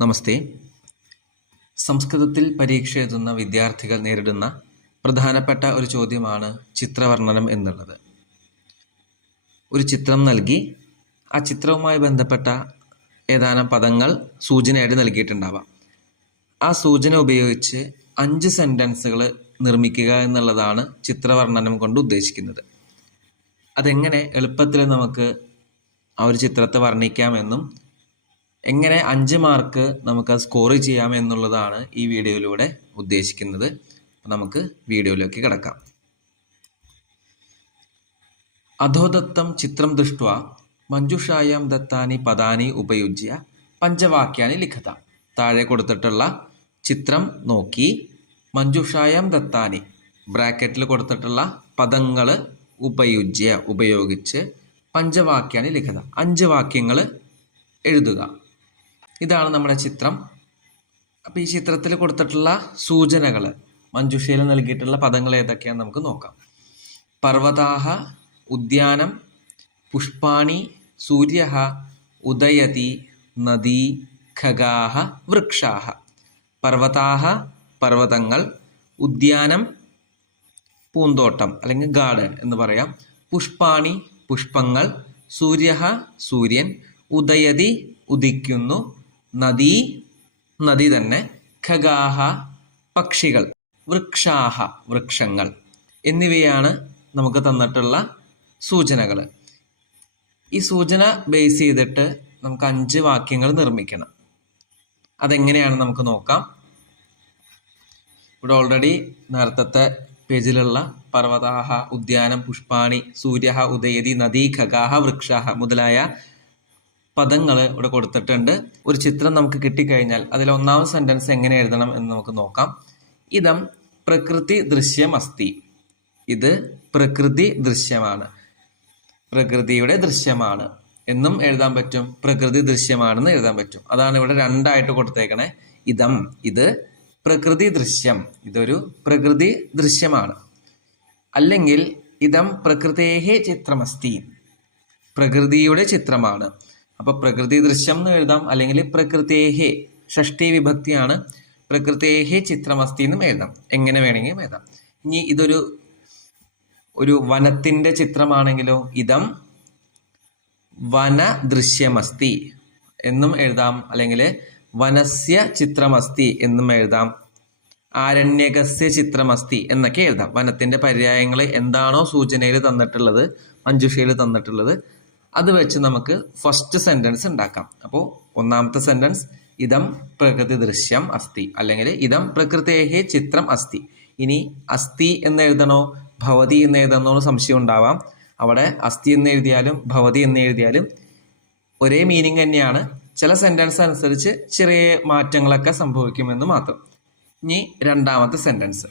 നമസ്തേ. സംസ്കൃതത്തിൽ പരീക്ഷ എഴുതുന്ന വിദ്യാർത്ഥികൾ നേരിടുന്ന പ്രധാനപ്പെട്ട ഒരു ചോദ്യമാണ് ചിത്രവർണ്ണനം എന്നുള്ളത്. ഒരു ചിത്രം നൽകി ആ ചിത്രവുമായി ബന്ധപ്പെട്ട ഏതാനും പദങ്ങൾ സൂചനയായിട്ട് നൽകിയിട്ടുണ്ടാവാം. ആ സൂചന ഉപയോഗിച്ച് 5 സെൻറ്റൻസുകൾ നിർമ്മിക്കുക എന്നുള്ളതാണ് ചിത്രവർണ്ണനം കൊണ്ട് ഉദ്ദേശിക്കുന്നത്. അതെങ്ങനെ എളുപ്പത്തിൽ നമുക്ക് ആ ഒരു ചിത്രത്തെ വർണ്ണിക്കാമെന്നും എങ്ങനെ 5 മാർക്ക് നമുക്കത് സ്കോർ ചെയ്യാമെന്നുള്ളതാണ് ഈ വീഡിയോയിലൂടെ ഉദ്ദേശിക്കുന്നത്. നമുക്ക് വീഡിയോയിലേക്ക് കിടക്കാം. അധോദത്തം ചിത്രം ദൃഷ്ട്വാ മഞ്ജുഷായാം ദത്താനി പദാനി ഉപയുജ്യ പഞ്ചവാക്യാനി ലിഖത. താഴെ കൊടുത്തിട്ടുള്ള ചിത്രം നോക്കി മഞ്ജുഷായാം ദത്താനി ബ്രാക്കറ്റിൽ കൊടുത്തിട്ടുള്ള പദങ്ങൾ ഉപയോഗിച്ച് പഞ്ചവാക്യാനി ലിഖത 5 വാക്യങ്ങൾ എഴുതുക. ഇതാണ് നമ്മുടെ ചിത്രം. അപ്പോൾ ഈ ചിത്രത്തിൽ കൊടുത്തിട്ടുള്ള സൂചനകൾ, മഞ്ജുഷയിൽ നൽകിയിട്ടുള്ള പദങ്ങൾ ഏതൊക്കെയാണെന്ന് നമുക്ക് നോക്കാം. പർവതാഹ ഉദ്യാനം, പുഷ്പാണി, സൂര്യഃ, ഉദയതി, നദീ, ഖഗാഹ, വൃക്ഷാഹ. പർവതാഹ പർവ്വതങ്ങൾ, ഉദ്യാനം പൂന്തോട്ടം അല്ലെങ്കിൽ ഗാർഡൻ എന്ന് പറയാം, പുഷ്പാണി പുഷ്പങ്ങൾ, സൂര്യഃ സൂര്യൻ, ഉദയതി ഉദിക്കുന്നു, നദി തന്നെ, ഖഗാഹ പക്ഷികൾ, വൃക്ഷാഹ വൃക്ഷങ്ങൾ എന്നിവയാണ് നമുക്ക് തന്നിട്ടുള്ള സൂചനകൾ. ഈ സൂചന ബേസ് ചെയ്തിട്ട് നമുക്ക് 5 വാക്യങ്ങൾ നിർമ്മിക്കണം. അതെങ്ങനെയാണ് നമുക്ക് നോക്കാം. ഇവിടെ ഓൾറെഡി നേരത്തെ പേജിലുള്ള പർവതാഹ, ഉദ്യാനം, പുഷ്പാണി, സൂര്യഃ, ഉദയതി, നദീ, ഖഗാഹ, വൃക്ഷാഹ മുതലായ പദങ്ങൾ ഇവിടെ കൊടുത്തിട്ടുണ്ട്. ഒരു ചിത്രം നമുക്ക് കിട്ടിക്കഴിഞ്ഞാൽ അതിൽ 1ാമത്തെ സെന്റൻസ് എങ്ങനെ എഴുതണം എന്ന് നമുക്ക് നോക്കാം. ഇതം പ്രകൃതി ദൃശ്യം അസ്തി. ഇത് പ്രകൃതി ദൃശ്യമാണ്, പ്രകൃതിയുടെ ദൃശ്യമാണ് എന്നും എഴുതാൻ പറ്റും, പ്രകൃതി ദൃശ്യമാണെന്ന് എഴുതാൻ പറ്റും. അതാണ് ഇവിടെ 2ആയിട്ട് കൊടുത്തേക്കണേ. ഇതം ഇത് പ്രകൃതി ദൃശ്യം, ഇതൊരു പ്രകൃതി ദൃശ്യമാണ്. അല്ലെങ്കിൽ ഇതം പ്രകൃതേഹേ ചിത്രമസ്തി, പ്രകൃതിയുടെ ചിത്രമാണ്. അപ്പൊ പ്രകൃതി ദൃശ്യം എന്ന് എഴുതാം, അല്ലെങ്കിൽ പ്രകൃതേഹേ ഷഷ്ടി വിഭക്തിയാണ്, പ്രകൃതേഹേ ചിത്രമസ്തി എന്നും എഴുതാം. എങ്ങനെ വേണമെങ്കിലും എഴുതാം. ഇനി ഒരു വനത്തിന്റെ ചിത്രമാണെങ്കിലോ ഇതം വനദൃശ്യമസ്തി എന്നും എഴുതാം, അല്ലെങ്കിൽ വനസ്യ ചിത്രമസ്തി എന്നും എഴുതാം, ആരണ്യകസ്യ ചിത്രമസ്തി എന്നൊക്കെ എഴുതാം. വനത്തിന്റെ പര്യായങ്ങൾ എന്താണോ സൂചനയിൽ തന്നിട്ടുള്ളത്, മഞ്ജുഷയിൽ തന്നിട്ടുള്ളത്, അത് വെച്ച് നമുക്ക് ഫസ്റ്റ് സെന്റൻസ് ഉണ്ടാക്കാം. അപ്പോൾ 1ാമത്തെ സെന്റൻസ് ഇതം പ്രകൃതി ദൃശ്യം അസ്തി, അല്ലെങ്കിൽ ഇതം പ്രകൃതേഹേ ചിത്രം അസ്തി. ഇനി അസ്തി എന്ന് എഴുതണോ ഭവതി എന്ന് എഴുതണോ സംശയം ഉണ്ടാവാം. അവിടെ അസ്തി എന്ന് എഴുതിയാലും ഭവതി എന്ന് എഴുതിയാലും ഒരേ മീനിങ് തന്നെയാണ്. ചില സെന്റൻസ് അനുസരിച്ച് ചെറിയ മാറ്റങ്ങളൊക്കെ സംഭവിക്കുമെന്ന് മാത്രം. ഇനി 2ാമത്തെ സെന്റൻസ്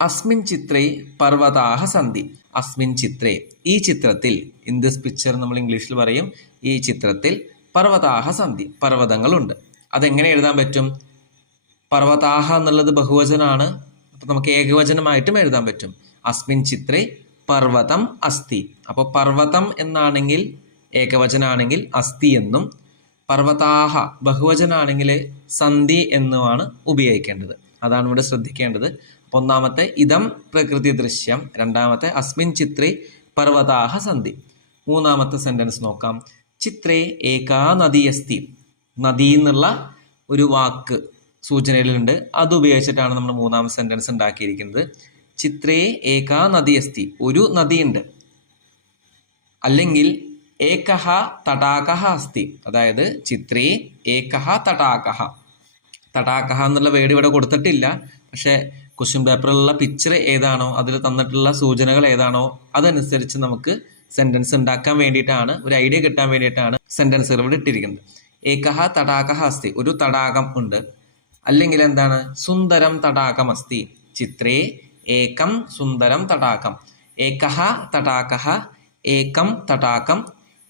അസ്മിൻ ചിത്രേ പർവതാഹ സന്ധി. അസ്മിൻ ചിത്രേ ഈ ചിത്രത്തിൽ, ഇൻ ദിസ് പിക്ചർ നമ്മൾ ഇംഗ്ലീഷിൽ പറയും, ഈ ചിത്രത്തിൽ പർവതാഹ സന്ധി പർവ്വതങ്ങളുണ്ട്. അതെങ്ങനെ എഴുതാൻ പറ്റും? പർവതാഹ എന്നുള്ളത് ബഹുവചനാണ്, അപ്പൊ നമുക്ക് ഏകവചനമായിട്ടും എഴുതാൻ പറ്റും. അസ്മിൻ ചിത്രേ പർവ്വതം അസ്തി. അപ്പോൾ പർവ്വതം എന്നാണെങ്കിൽ ഏകവചനാണെങ്കിൽ അസ്തി എന്നും, പർവതാഹ ബഹുവചനാണെങ്കിൽ സന്ധി എന്നുമാണ് ഉപയോഗിക്കേണ്ടത്. അതാണ് ഇവിടെ ശ്രദ്ധിക്കേണ്ടത്. 1ാമത്തെ ഇതം പ്രകൃതി ദൃശ്യം, 2ാമത്തെ അസ്മിൻ ചിത്രേ പർവതാഹ സന്ധി. 3ാമത്തെ സെന്റൻസ് നോക്കാം. ചിത്രേ ഏകാ നദി അസ്തി. നദി എന്നുള്ള ഒരു വാക്ക് സൂചനയിലുണ്ട്, അത് ഉപയോഗിച്ചിട്ടാണ് നമ്മൾ 3ാമത്തെ സെന്റൻസ് ഉണ്ടാക്കിയിരിക്കുന്നത്. ചിത്രേ ഏകാ നദി അസ്തി, ഒരു നദിയുണ്ട്. അല്ലെങ്കിൽ ഏകഹ തടാകഹ അസ്തി, അതായത് ചിത്രേ ഏകഹ തടാകഹ. തടാകഹ എന്നുള്ള വേർഡ് ഇവിടെ കൊടുത്തിട്ടില്ല, പക്ഷെ ക്വസ്റ്റ്യൻ പേപ്പറിലുള്ള പിക്ചർ ഏതാണോ, അതിൽ തന്നിട്ടുള്ള സൂചനകൾ ഏതാണോ അതനുസരിച്ച് നമുക്ക് സെന്റൻസ് ഉണ്ടാക്കാൻ വേണ്ടിയിട്ടാണ്, ഒരു ഐഡിയ കിട്ടാൻ വേണ്ടിയിട്ടാണ് സെന്റൻസ് ഇവിടെ ഇട്ടിരിക്കുന്നത്. ഏകഹ തടാകഹ അസ്തി, ഒരു തടാകം ഉണ്ട്. അല്ലെങ്കിൽ എന്താണ്, സുന്ദരം തടാകം അസ്തി. ചിത്രേ ഏകം സുന്ദരം തടാകം. ഏകഹ തടാകഹ, ഏകം തടാകം,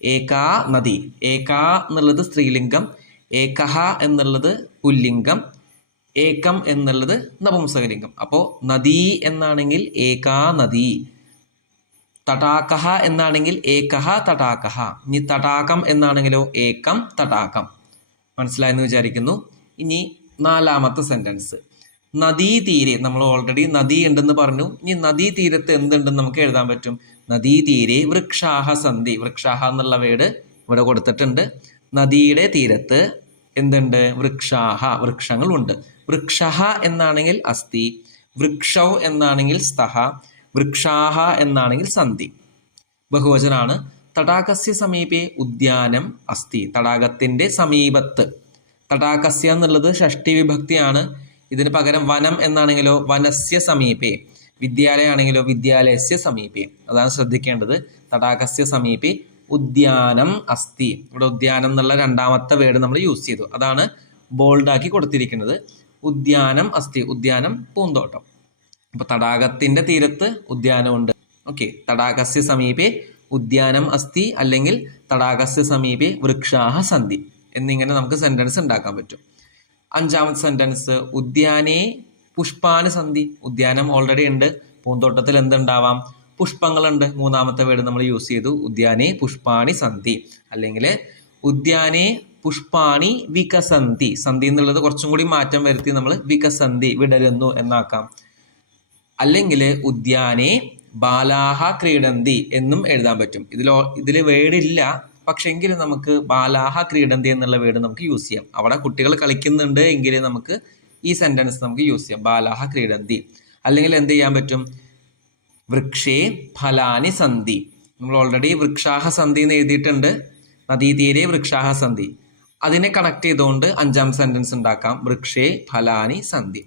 ഏകാ നദി. ഏകാ എന്നുള്ളത് സ്ത്രീലിംഗം, ഏകഹ എന്നുള്ളത് പുല്ലിംഗം, ഏകം എന്നുള്ളത് നപുംസകലിംഗം. അപ്പോൾ നദി എന്നാണെങ്കിൽ ഏകാ നദി, തടാകഹ എന്നാണെങ്കിൽ ഏകഹ തടാകഹ. ഇനി തടാകം എന്നാണെങ്കിലോ ഏകം തടാകം. മനസ്സിലായെന്ന് വിചാരിക്കുന്നു. ഇനി നാലാമത്തെ സെന്റൻസ്, നദീതീരെ, നമ്മൾ ഓൾറെഡി നദി ഉണ്ടെന്ന് പറഞ്ഞു. ഇനി നദീതീരത്ത് എന്തുണ്ടെന്ന് നമുക്ക് എഴുതാൻ പറ്റും. നദീതീരെ വൃക്ഷാഹ സന്ധി. വൃക്ഷാഹ എന്നുള്ള വേർഡ് ഇവിടെ കൊടുത്തിട്ടുണ്ട്. നദിയുടെ തീരത്ത് എന്തുണ്ട്? വൃക്ഷാഹ, വൃക്ഷങ്ങളുണ്ട്. വൃക്ഷഹ എന്നാണെങ്കിൽ അസ്തി, വൃക്ഷൗ എന്നാണെങ്കിൽ സ്തഹ, വൃക്ഷാഹ എന്നാണെങ്കിൽ സന്ധി. ബഹുവചനാണ്. തടാകസ്യ സമീപേ ഉദ്യാനം അസ്തി. തടാകത്തിന്റെ സമീപത്ത്. തടാകസ്യ എന്നുള്ളത് ഷഷ്ടി വിഭക്തിയാണ്. ഇതിന് പകരം വനം എന്നാണെങ്കിലോ വനസ്യ സമീപേ. വിദ്യാലയ ആണെങ്കിലോ വിദ്യാലയസ്യ സമീപേ. അതാണ് ശ്രദ്ധിക്കേണ്ടത്. തടാകസ്യ സമീപേ ഉദ്യാനം അസ്തി. ഇവിടെ ഉദ്യാനം എന്നുള്ള രണ്ടാമത്തെ വേർഡ് നമ്മൾ യൂസ് ചെയ്തു. അതാണ് ബോൾഡാക്കി കൊടുത്തിരിക്കുന്നത്. ഉദ്യാനം അസ്തി. ഉദ്യാനം പൂന്തോട്ടം. അപ്പൊ തടാകത്തിന്റെ തീരത്ത് ഉദ്യാനമുണ്ട്. ഓക്കെ. തടാകസ്യ സമീപേ ഉദ്യാനം അസ്തി അല്ലെങ്കിൽ തടാകസ്യ സമീപേ വൃക്ഷാഹ സന്ധി എന്നിങ്ങനെ നമുക്ക് സെന്റൻസ് ഉണ്ടാക്കാൻ പറ്റും. അഞ്ചാമത്തെ സെന്റൻസ്, ഉദ്യാനേ പുഷ്പാനി സന്ധി. ഉദ്യാനം ഓൾറെഡി ഉണ്ട്. പൂന്തോട്ടത്തിൽ എന്തുണ്ടാവാം? പുഷ്പങ്ങളുണ്ട്. മൂന്നാമത്തെ വേർഡ് നമ്മൾ യൂസ് ചെയ്തു. ഉദ്യാനേ പുഷ്പാണി സന്ധി അല്ലെങ്കിൽ ഉദ്യാനേ പുഷ്പാണി വികസന്തി. സന്ധി എന്നുള്ളത് കുറച്ചും കൂടി മാറ്റം വരുത്തി നമ്മൾ വികസന്തി, വിടരുന്നു എന്നാക്കാം. അല്ലെങ്കിൽ ഉദ്യാനേ ബാലാഹ ക്രീഡന്തി എന്നും എഴുതാൻ പറ്റും. ഇതിൽ വേർഡില്ല, പക്ഷെ എങ്കിലും നമുക്ക് ബാലാഹ ക്രീഡന്തി എന്നുള്ള വേർഡ് നമുക്ക് യൂസ് ചെയ്യാം. അവിടെ കുട്ടികൾ കളിക്കുന്നുണ്ട് എങ്കിൽ നമുക്ക് ഈ സെന്റൻസ് നമുക്ക് യൂസ് ചെയ്യാം. ബാലാഹ ക്രീഡന്തി. അല്ലെങ്കിൽ എന്ത് ചെയ്യാൻ പറ്റും? വൃക്ഷേ ഫലാനി സന്ധി. നമ്മൾ ഓൾറെഡി വൃക്ഷാഹ സന്ധി എന്ന് എഴുതിയിട്ടുണ്ട്. നദീതീരെ വൃക്ഷാഹ സന്ധി. അതിനെ കണക്ട് ചെയ്തുകൊണ്ട് അഞ്ചാം സെന്റൻസ് ഉണ്ടാക്കാം. വൃക്ഷേ ഫലാനി സന്ധി.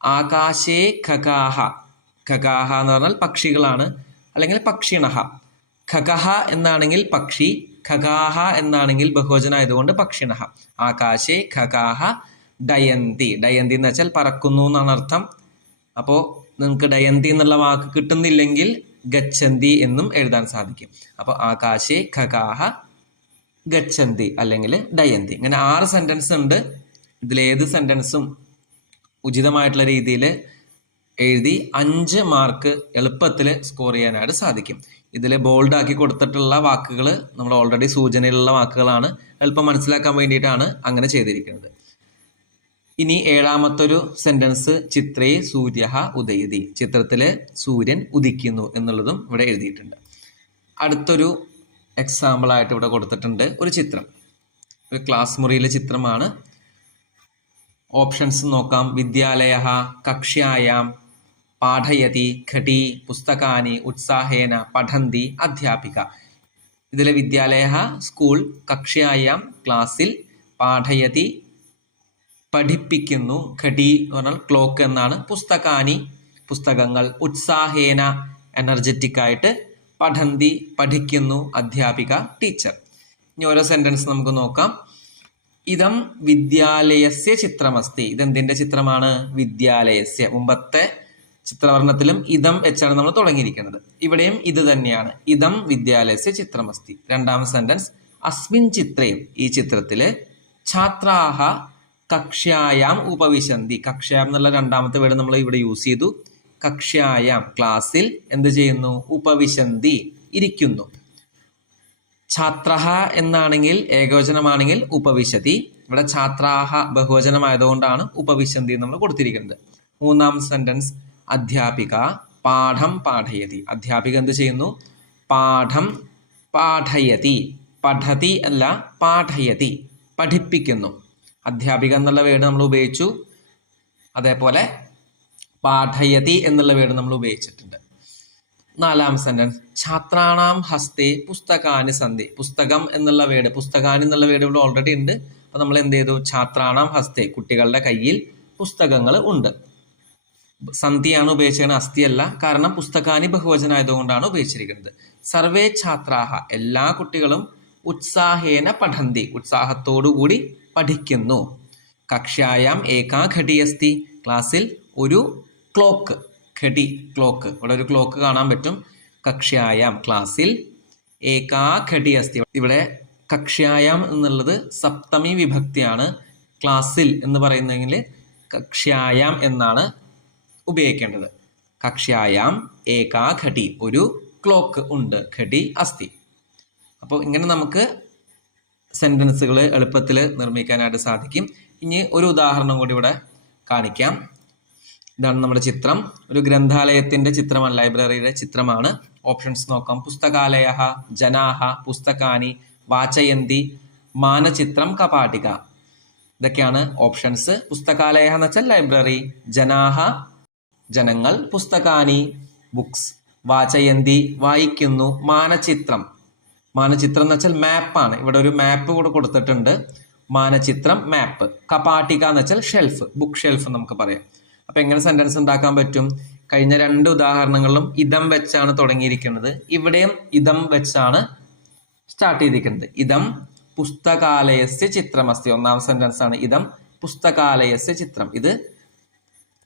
ആകാശേ ഖഗാഹ. ഖഗാഹ എന്ന് പറഞ്ഞാൽ പക്ഷികളാണ്, അല്ലെങ്കിൽ പക്ഷിണഹ. ഖഗഹ എന്നാണെങ്കിൽ പക്ഷി, ഖഗാഹ എന്നാണെങ്കിൽ ബഹുവചനായതുകൊണ്ട് പക്ഷിണഹ. ആകാശേ ഖഗാഹ ഡയന്തി. ഡയന്തി എന്ന് വെച്ചാൽ പറക്കുന്നു എന്നാണ് അർത്ഥം. അപ്പോൾ നിങ്ങൾക്ക് ഡയന്തി എന്നുള്ള വാക്ക് കിട്ടുന്നില്ലെങ്കിൽ ഗച്ഛന്തി എന്നും എഴുതാൻ സാധിക്കും. അപ്പോൾ ആകാശേ ഖഗാഹ ഗച്ഛന്തി അല്ലെങ്കിൽ ഡയന്തി. ഇങ്ങനെ 6 സെന്റൻസ് ഉണ്ട്. ഇതിലേത് സെന്റൻസും ഉചിതമായിട്ടുള്ള രീതിയിൽ എഴുതി 5 മാർക്ക് എളുപ്പത്തിൽ സ്കോർ ചെയ്യാനായിട്ട് സാധിക്കും. ഇതിൽ ബോൾഡാക്കി കൊടുത്തിട്ടുള്ള വാക്കുകൾ നമ്മൾ ഓൾറെഡി സൂചനയിലുള്ള വാക്കുകളാണ്. എളുപ്പം മനസ്സിലാക്കാൻ വേണ്ടിയിട്ടാണ് അങ്ങനെ ചെയ്തിരിക്കുന്നത്. ഇനി 7ാമത്തൊരു സെന്റൻസ്, ചിത്രേ സൂര്യ ഉദയതി. ചിത്രത്തില് സൂര്യൻ ഉദിക്കുന്നു എന്നുള്ളതും ഇവിടെ എഴുതിയിട്ടുണ്ട്. അടുത്തൊരു എക്സാമ്പിൾ ആയിട്ട് ഇവിടെ കൊടുത്തിട്ടുണ്ട് ഒരു ചിത്രം. ഒരു ക്ലാസ് മുറിയിലെ ചിത്രമാണ്. ഓപ്ഷൻസ് നോക്കാം. വിദ്യാലയ കക്ഷ്യായാം പാഠയതി ഘടി പുസ്തകാനി ഉത്സാഹേന പഠന്തി അധ്യാപിക. ഇതിലെ വിദ്യാലയ സ്കൂൾ, കക്ഷ്യായാം ക്ലാസ്സിൽ, പാഠയതി പഠിപ്പിക്കുന്നു, ഘടി എന്ന് പറഞ്ഞാൽ ക്ലോക്ക് എന്നാണ്, പുസ്തകാനി പുസ്തകങ്ങൾ, ഉത്സാഹേന എനർജറ്റിക് ആയിട്ട്, പഠന്തി പഠിക്കുന്നു, അധ്യാപിക ടീച്ചർ. ഇനി ഓരോ സെന്റൻസ് നമുക്ക് നോക്കാം. ഇതം വിദ്യാലയസ്യ ചിത്രമസ്തി. ഇതെന്തിന്റെ ചിത്രമാണ്? വിദ്യാലയസ്യ. മുമ്പത്തെ ചിത്രവർണ്ണത്തിലും ഇതം വെച്ചാണ് നമ്മൾ തുടങ്ങിയിരിക്കുന്നത്. ഇവിടെയും ഇത് തന്നെയാണ്. ഇതം വിദ്യാലയസ്യ ചിത്രമസ്തി. 2ാമത്തെ സെന്റൻസ്, അസ്മിൻ ചിത്രേ. ഈ ചിത്രത്തില് ഛാത്രാഹ കക്ഷ്യായാം ഉപവിശന്തി. കക്ഷ്യാം എന്നുള്ള 2ാമത്തെ വേർഡ് നമ്മൾ ഇവിടെ യൂസ് ചെയ്തു. കക്ഷ്യായാം ക്ലാസ്സിൽ എന്ത് ചെയ്യുന്നു? ഉപവിശന്തി ഇരിക്കുന്നു. ഛാത്രഹ എന്നാണെങ്കിൽ ഏകവചനമാണെങ്കിൽ ഉപവിശതി. ഇവിടെ ഛാത്രാഹ ബഹുവചനമായതുകൊണ്ടാണ് ഉപവിശന്തി നമ്മൾ കൊടുത്തിരിക്കുന്നത്. 3ാം സെന്റൻസ്, അധ്യാപിക പാഠം പാഠയതി. അധ്യാപിക എന്ത് ചെയ്യുന്നു? പാഠം പാഠയതി. പഠതി അല്ല, പാഠയതി പഠിപ്പിക്കുന്നു. അധ്യാപിക എന്നുള്ള വേർഡ് നമ്മൾ ഉപയോഗിച്ചു. അതേപോലെ പാഠയതി എന്നുള്ള വേർഡ് നമ്മൾ ഉപയോഗിച്ചിട്ടുണ്ട്. 4ാം സെന്റൻസ്, ഛാത്രാണാം ഹസ്തേ പുസ്തകാനി സന്ധി. പുസ്തകം എന്നുള്ള വേർഡ്, പുസ്തകാനി എന്നുള്ള വേർഡ് ഇവിടെ ഓൾറെഡി ഉണ്ട്. അപ്പൊ നമ്മൾ എന്ത് ചെയ്തു? ഛാത്രാണാം ഹസ്തേ, കുട്ടികളുടെ കയ്യിൽ പുസ്തകങ്ങൾ ഉണ്ട്. സന്ധിയാണ് ഉപയോഗിച്ചിരിക്കുന്നത്, അസ്ഥിയല്ല. കാരണം പുസ്തകാനി ബഹുവചനായതുകൊണ്ടാണ് ഉപയോഗിച്ചിരിക്കുന്നത്. സർവേ ഛാത്രാഹ എല്ലാ കുട്ടികളും ഉത്സാഹേന പഠന്തി ഉത്സാഹത്തോടുകൂടി പഠിക്കുന്നു. കക്ഷ്യായാം ഏകാ ഘടി അസ്തി ക്ലാസ്സിൽ ഒരു ക്ലോക്ക്, ഘടി ക്ലോക്ക്, ഇവിടെ ഒരു ക്ലോക്ക് കാണാൻ പറ്റും. കക്ഷ്യായാം ക്ലാസ്സിൽ ഏകാ ഘടി അസ്തി. ഇവിടെ കക്ഷ്യായാം എന്നുള്ളത് സപ്തമി വിഭക്തിയാണ്. ക്ലാസ്സിൽ എന്ന് പറയുന്നതെങ്കിൽ കക്ഷ്യായാം എന്നാണ് ഉപയോഗിക്കേണ്ടത്. കക്ഷ്യായാം ഏകാ ഘടി ഒരു ക്ലോക്ക് ഉണ്ട്, ഘടി അസ്തി. അപ്പോൾ ഇങ്ങനെ നമുക്ക് സെന്റൻസുകൾ എളുപ്പത്തിൽ നിർമ്മിക്കാനായിട്ട് സാധിക്കും. ഇനി ഒരു ഉദാഹരണം കൂടി ഇവിടെ കാണിക്കാം. ഇതാണ് നമ്മുടെ ചിത്രം. ഒരു ഗ്രന്ഥാലയത്തിന്റെ ചിത്രമാണ്, ലൈബ്രറിയുടെ ചിത്രമാണ്. ഓപ്ഷൻസ് നോക്കാം. പുസ്തകാലയ, ജനാഹ, പുസ്തകാനി, വാചയന്തി, മാനചിത്രം, കപാടിക. ഇതൊക്കെയാണ് ഓപ്ഷൻസ്. പുസ്തകാലയ എന്ന് വെച്ചാൽ ലൈബ്രറി, ജനാഹ ജനങ്ങൾ, പുസ്തകാനി ബുക്സ്, വാചയന്തി വായിക്കുന്നു, മാനചിത്രം മാനചിത്രം എന്ന് വെച്ചാൽ മാപ്പാണ്. ഇവിടെ ഒരു മാപ്പ് കൂടെ കൊടുത്തിട്ടുണ്ട്. മാനചിത്രം മാപ്പ്. കപാട്ടിക എന്ന് വെച്ചാൽ ഷെൽഫ്, ബുക്ക് ഷെൽഫ് നമുക്ക് പറയാം. അപ്പൊ എങ്ങനെ സെന്റൻസ് ഉണ്ടാക്കാൻ പറ്റും? കഴിഞ്ഞ 2 ഉദാഹരണങ്ങളിലും ഇതം വെച്ചാണ് തുടങ്ങിയിരിക്കുന്നത്. ഇവിടെയും ഇതം വെച്ചാണ് സ്റ്റാർട്ട് ചെയ്തിരിക്കുന്നത്. ഇതം പുസ്തകാലയസ്യ ചിത്രമസ്തി. ഒന്നാം സെന്റൻസ് ആണ് ഇതം പുസ്തകാലയസ്യ ചിത്രം. ഇത്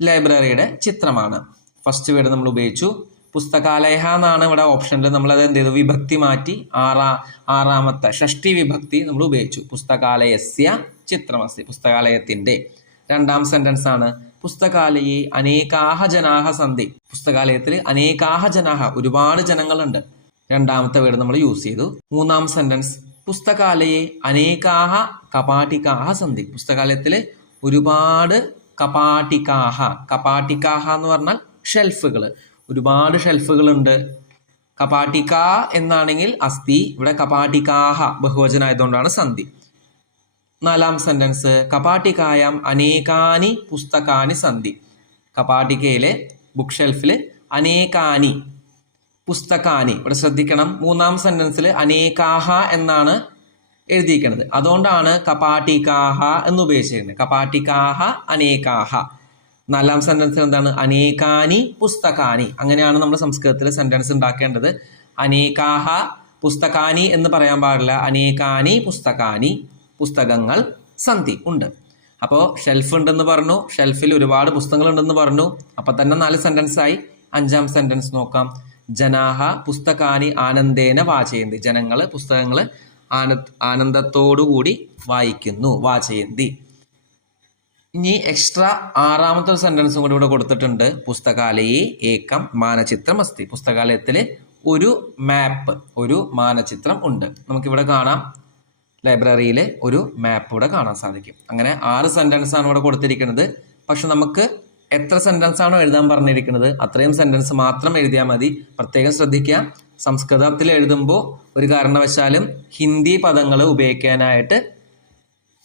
ലൈബ്രറിയുടെ ചിത്രമാണ്. ഫസ്റ്റ് വേർഡ് നമ്മൾ ഉപയോഗിച്ചു. പുസ്തകാലയ എന്നാണ് ഇവിടെ ഓപ്ഷനിൽ. നമ്മൾ അത് എന്ത് ചെയ്തു? വിഭക്തി മാറ്റി ആറാമത്തെ ഷഷ്ടി വിഭക്തി നമ്മൾ ഉപയോഗിച്ചു. പുസ്തകാലയസ്യ ചിത്രമസ്തി, പുസ്തകാലയത്തിന്റെ. രണ്ടാം സെന്റൻസ് ആണ് പുസ്തകാലയെ അനേകാഹ ജനാഹ സന്ധി. പുസ്തകാലയത്തിൽ അനേകാഹ ജനാഹ, ഒരുപാട് ജനങ്ങളുണ്ട്. രണ്ടാമത്തെ വേർഡ് നമ്മൾ യൂസ് ചെയ്തു. മൂന്നാം സെന്റൻസ് പുസ്തകാലയെ അനേകാഹ കപാട്ടികാഹ സന്ധി. പുസ്തകാലയത്തിൽ ഒരുപാട് കപാട്ടികാഹ. കപാട്ടികാഹ എന്ന് പറഞ്ഞാൽ ഷെൽഫുകൾ, ഒരുപാട് ഷെൽഫുകൾ ഉണ്ട്. കപാട്ടിക എന്നാണെങ്കിൽ അസ്തി, ഇവിടെ കപാട്ടികാഹ ബഹുവചനായതുകൊണ്ടാണ് സന്ധി. നാലാം സെന്റൻസ് കപാട്ടികായാം അനേകാനി പുസ്തകാനി സന്ധി. കപാട്ടികയിലെ ബുക്ക് ഷെൽഫിൽ അനേകാനി പുസ്തകാനി. ഇവിടെ ശ്രദ്ധിക്കണം, മൂന്നാം സെന്റൻസിൽ അനേകാഹ എന്നാണ് എഴുതിയിരിക്കുന്നത്. അതുകൊണ്ടാണ് കപാട്ടികാഹ എന്ന് ഉപയോഗിച്ചിരിക്കുന്നത്. കപാട്ടികാഹ അനേകാഹ. നാലാം സെന്റൻസിൽ എന്താണ്? അനേകാനി പുസ്തകാനി. അങ്ങനെയാണ് നമ്മൾ സംസ്കൃതത്തിൽ സെന്റൻസ് ഉണ്ടാക്കേണ്ടത്. അനേകാഹ പുസ്തകാനി എന്ന് പറയാൻ പാടില്ല. അനേകാനി പുസ്തകാനി, പുസ്തകങ്ങൾ സന്ധി ഉണ്ട്. അപ്പോൾ ഷെൽഫ് ഉണ്ടെന്ന് പറഞ്ഞു, ഷെൽഫിൽ ഒരുപാട് പുസ്തകങ്ങൾ ഉണ്ടെന്ന് പറഞ്ഞു. അപ്പൊ തന്നെ 4 സെന്റൻസ് ആയി. അഞ്ചാം സെന്റൻസ് നോക്കാം. ജനാഹ പുസ്തകാനി ആനന്ദേന വാചയന്തി. ജനങ്ങൾ പുസ്തകങ്ങൾ ആനന്ദത്തോടുകൂടി വായിക്കുന്നു, വാചയന്തി. ഇനി എക്സ്ട്രാ 6ാമത്തെ ഒരു സെന്റൻസും കൂടി ഇവിടെ കൊടുത്തിട്ടുണ്ട്. പുസ്തകാലയെ ഏകം മാനചിത്രം അസ്തി. പുസ്തകാലയത്തിൽ ഒരു മാപ്പ്, ഒരു മാനചിത്രം ഉണ്ട്. നമുക്കിവിടെ കാണാം, ലൈബ്രറിയിൽ ഒരു മാപ്പ് ഇവിടെ കാണാൻ സാധിക്കും. അങ്ങനെ 6 സെന്റൻസ് ആണ് ഇവിടെ കൊടുത്തിരിക്കുന്നത്. പക്ഷെ നമുക്ക് എത്ര സെന്റൻസ് ആണോ എഴുതാൻ പറഞ്ഞിരിക്കുന്നത് അത്രയും സെന്റൻസ് മാത്രം എഴുതിയാൽ മതി. പ്രത്യേകം ശ്രദ്ധിക്കുക, സംസ്കൃതത്തിൽ എഴുതുമ്പോൾ ഒരു കാരണവശാലും ഹിന്ദി പദങ്ങൾ ഉപയോഗിക്കാനായിട്ട്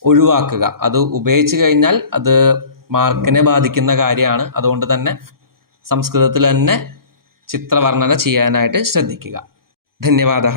ഒഴിവാക്കുക. അത് ഉപയോഗിച്ചു കഴിഞ്ഞാൽ അത് മാർക്കിനെ ബാധിക്കുന്ന കാര്യമാണ്. അതുകൊണ്ട് തന്നെ സംസ്കൃതത്തിൽ തന്നെ ചിത്രവർണ്ണന ചെയ്യാനായിട്ട് ശ്രദ്ധിക്കുക. ധന്യവാദ.